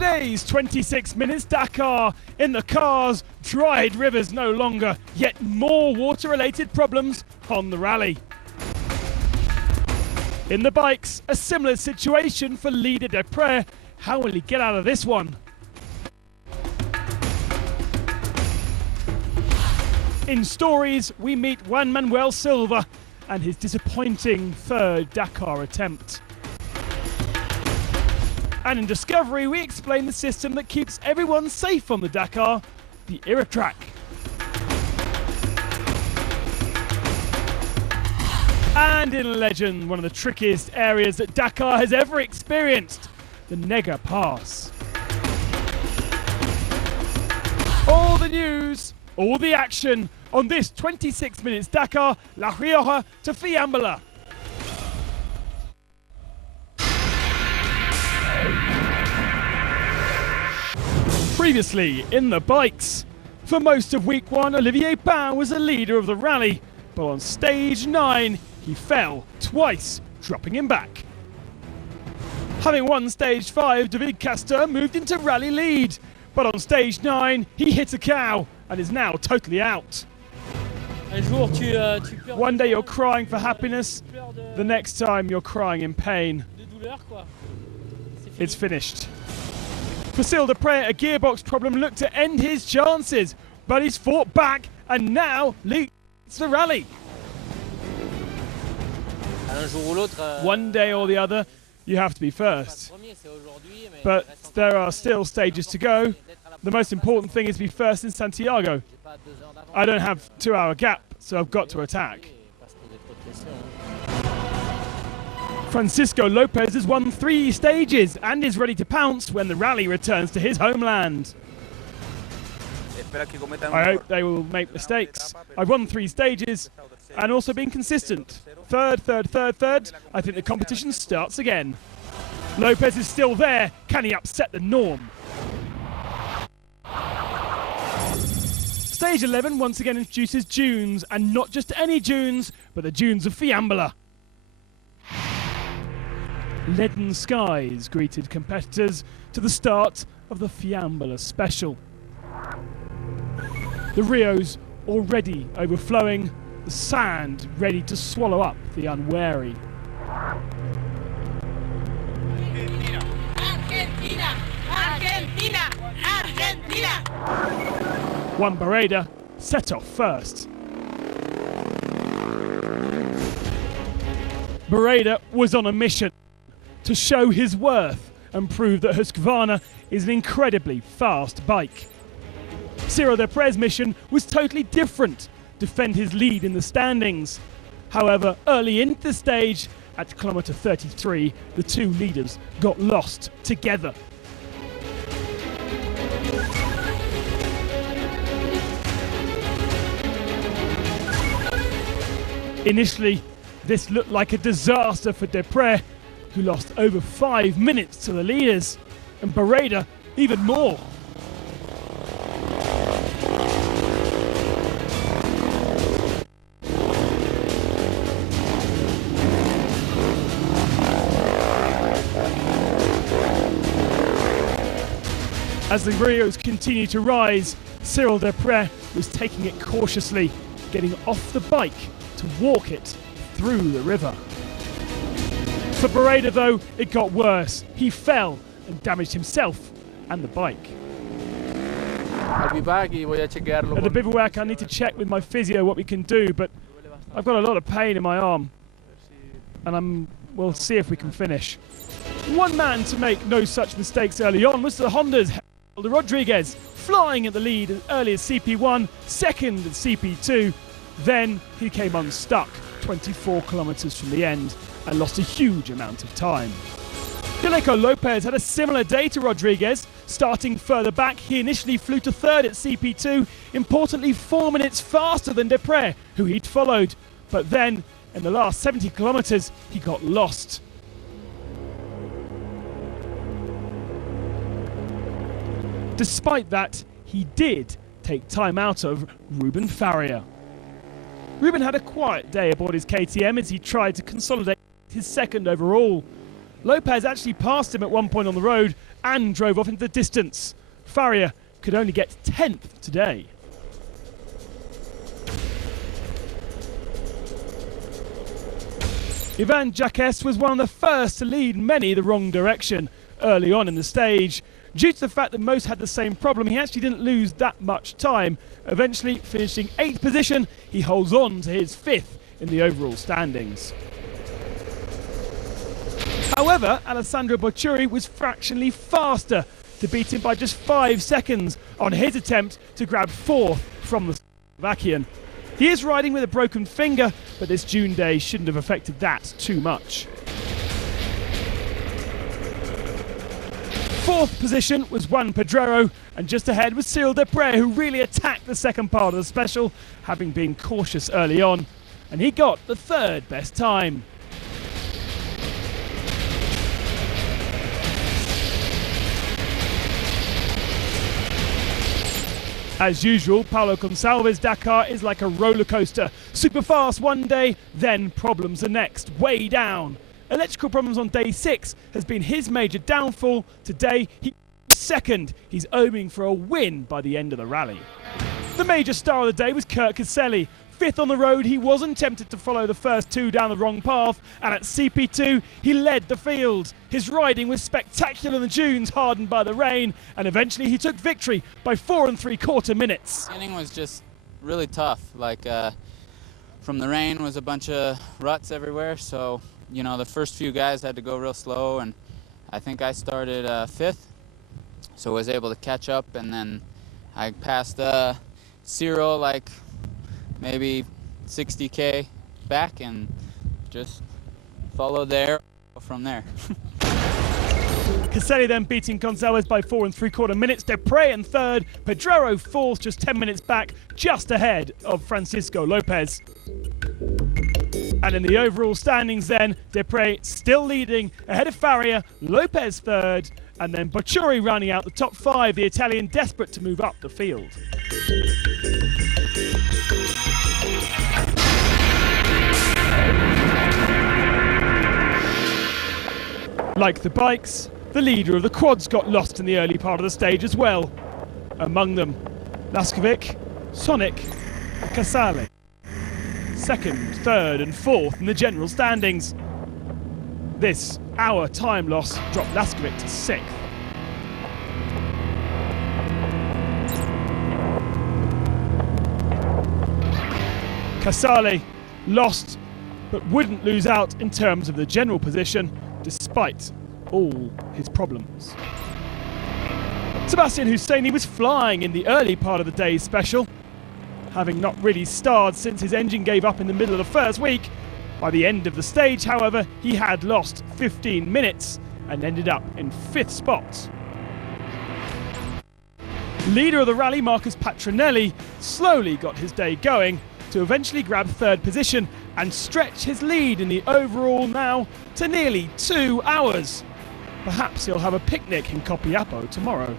Today's 26 minutes Dakar. In the cars, dried rivers no longer, yet more water-related problems on the rally. In the bikes, a similar situation for leader Deprez. How will he get out of this one? In stories, we meet Juan Manuel Silva and his disappointing third Dakar attempt. And in Discovery, we explain the system that keeps everyone safe on the Dakar, the Iratrack. And in Legend, one of the trickiest areas that Dakar has ever experienced, the Nega Pass. All the news, all the action on this 26 minutes Dakar, La Rioja to Fiambula. Previously in the bikes. For most of week one, Olivier Pain was the leader of the rally, but on stage 9 he fell twice, dropping him back. Having won stage 5, David Castor moved into rally lead, but on stage 9 he hit a cow and is now totally out. One day you're crying for happiness, the next time you're crying in pain. It's finished. For Deprez, a gearbox problem looked to end his chances, but he's fought back and now leads the rally. One day or the other, you have to be first. But there are still stages to go. The most important thing is to be first in Santiago. I don't have a 2-hour gap, so I've got to attack. Francisco Lopez has won 3 stages and is ready to pounce when the rally returns to his homeland. I hope they will make mistakes. I've won 3 stages and also been consistent. Third. I think the competition starts again. Lopez is still there. Can he upset the norm? Stage 11 once again introduces dunes, and not just any dunes, but the dunes of Fiambula. Leaden skies greeted competitors to the start of the Fiambula Special. The Rios already overflowing, the sand ready to swallow up the unwary. Argentina! Argentina! Argentina! Juan Barreda set off first. Barreda was on a mission to show his worth and prove that Husqvarna is an incredibly fast bike. Cyril Deprez's mission was totally different, defend his lead in the standings. However, early into the stage, at kilometre 33, the 2 leaders got lost together. Initially, this looked like a disaster for Deprez, who lost over 5 minutes to the leaders, and Barreda even more. As the Rios continue to rise, Cyril Deprez was taking it cautiously, getting off the bike to walk it through the river. For Barreda though, it got worse. He fell and damaged himself and the bike. At the bivouac I need to check with my physio what we can do, but I've got a lot of pain in my arm. And we'll see if we can finish. One man to make no such mistakes early on was the Honda's Rodriguez, flying at the lead as early as CP1, second at CP2. Then he came unstuck 24 kilometers from the end and lost a huge amount of time. Dileco Lopez had a similar day to Rodriguez. Starting further back, he initially flew to third at CP2, importantly 4 minutes faster than Deprez, who he'd followed. But then, in the last 70 kilometers, he got lost. Despite that, he did take time out of Ruben Faria. Ruben had a quiet day aboard his KTM as he tried to consolidate his second overall. Lopez actually passed him at one point on the road and drove off into the distance. Faria could only get 10th today. Ivan Jacques was one of the first to lead many the wrong direction early on in the stage. Due to the fact that most had the same problem, he actually didn't lose that much time. Eventually finishing 8th position, he holds on to his 5th in the overall standings. However, Alessandro Bocciuri was fractionally faster to beat him by just 5 seconds on his attempt to grab 4th from the Slovakian. He is riding with a broken finger, but this June day shouldn't have affected that too much. 4th position was Juan Pedrero, and just ahead was Cyril Desprez, who really attacked the second part of the special, having been cautious early on, and he got the 3rd best time. As usual, Paulo Gonçalves Dakar is like a roller coaster. Super fast one day, then problems the next, way down. Electrical problems on day 6 has been his major downfall. Today, he's 2nd. He's aiming for a win by the end of the rally. The major star of the day was Kurt Caselli. 5th on the road, he wasn't tempted to follow the first 2 down the wrong path, and at CP2, he led the field. His riding was spectacular in the dunes, hardened by the rain, and eventually he took victory by 4 3/4 minutes. The beginning was just really tough. From the rain was a bunch of ruts everywhere, so the first few guys had to go real slow, and I think I started 5th, so I was able to catch up, and then I passed Cyril maybe 60K back and just followed there from there. Caselli then beating Gonçalves by 4 3/4 minutes. Desprez in 3rd, Pedrero 4th, just 10 minutes back, just ahead of Francisco Lopez. And in the overall standings then, Desprez still leading ahead of Faria, Lopez 3rd, and then Bocciuri rounding out the top 5, the Italian desperate to move up the field. Like the bikes, the leader of the quads got lost in the early part of the stage as well. Among them, Laskovic, Sonic, and Casale. 2nd, 3rd and 4th in the general standings. This hour time loss dropped Laskovic to 6th. Casale lost, but wouldn't lose out in terms of the general position, despite all his problems. Sebastian Husseini was flying in the early part of the day's special, having not really starred since his engine gave up in the middle of the first week. By the end of the stage, however, he had lost 15 minutes and ended up in 5th spot. Leader of the rally, Marcus Patronelli, slowly got his day going to eventually grab 3rd position and stretch his lead in the overall now to nearly 2 hours. Perhaps he'll have a picnic in Copiapo tomorrow.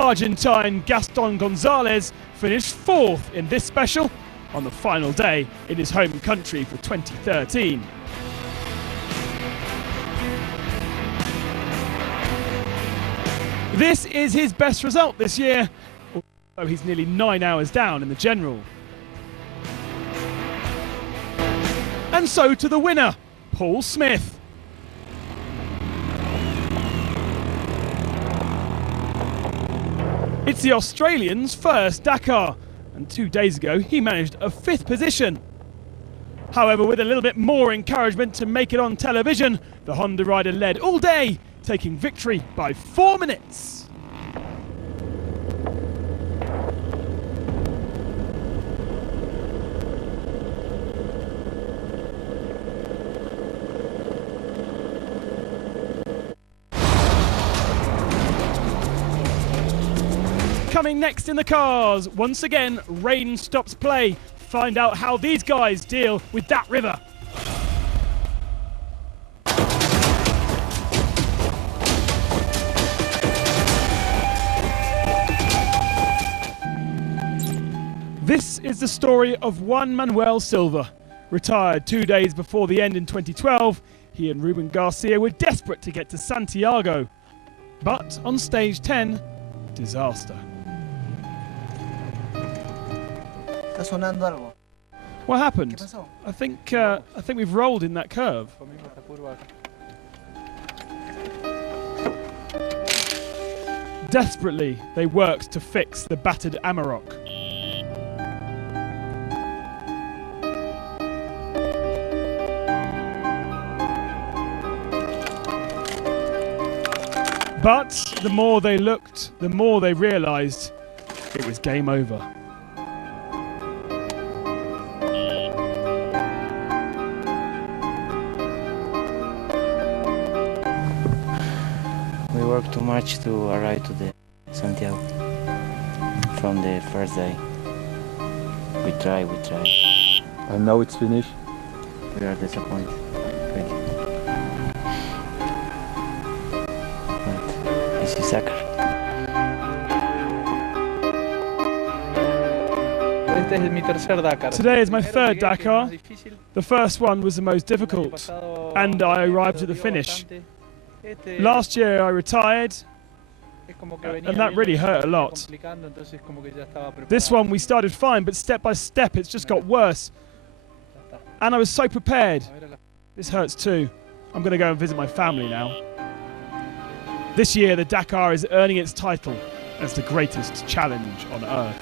Argentine Gaston Gonzalez finished 4th in this special on the final day in his home country for 2013. This is his best result this year, although he's nearly 9 hours down in the general. And so to the winner, Paul Smith. It's the Australian's first Dakar, and 2 days ago he managed a 5th position. However, with a little bit more encouragement to make it on television, the Honda rider led all day, taking victory by 4 minutes. Coming next in the cars, once again, rain stops play. Find out how these guys deal with that river. This is the story of Juan Manuel Silva. Retired 2 days before the end in 2012, he and Ruben Garcia were desperate to get to Santiago. But on stage 10, disaster. Está sonando algo. What ¿Qué happened? pasó? I think we've rolled in that curve. Desperately, they worked to fix the battered Amarok. But the more they looked, the more they realised it was game over. We worked too much to arrive to the Santiago from the first day. We tried. And now it's finished. We are disappointed. Really. But this is Dakar. Este es mi tercer Dakar. Today is my third Dakar. The first one was the most difficult, and I arrived at the finish. Last year I retired, and that really hurt a lot. This one we started fine, but step by step it's just got worse. And I was so prepared. This hurts too. I'm going to go and visit my family now. This year the Dakar is earning its title as the greatest challenge on earth.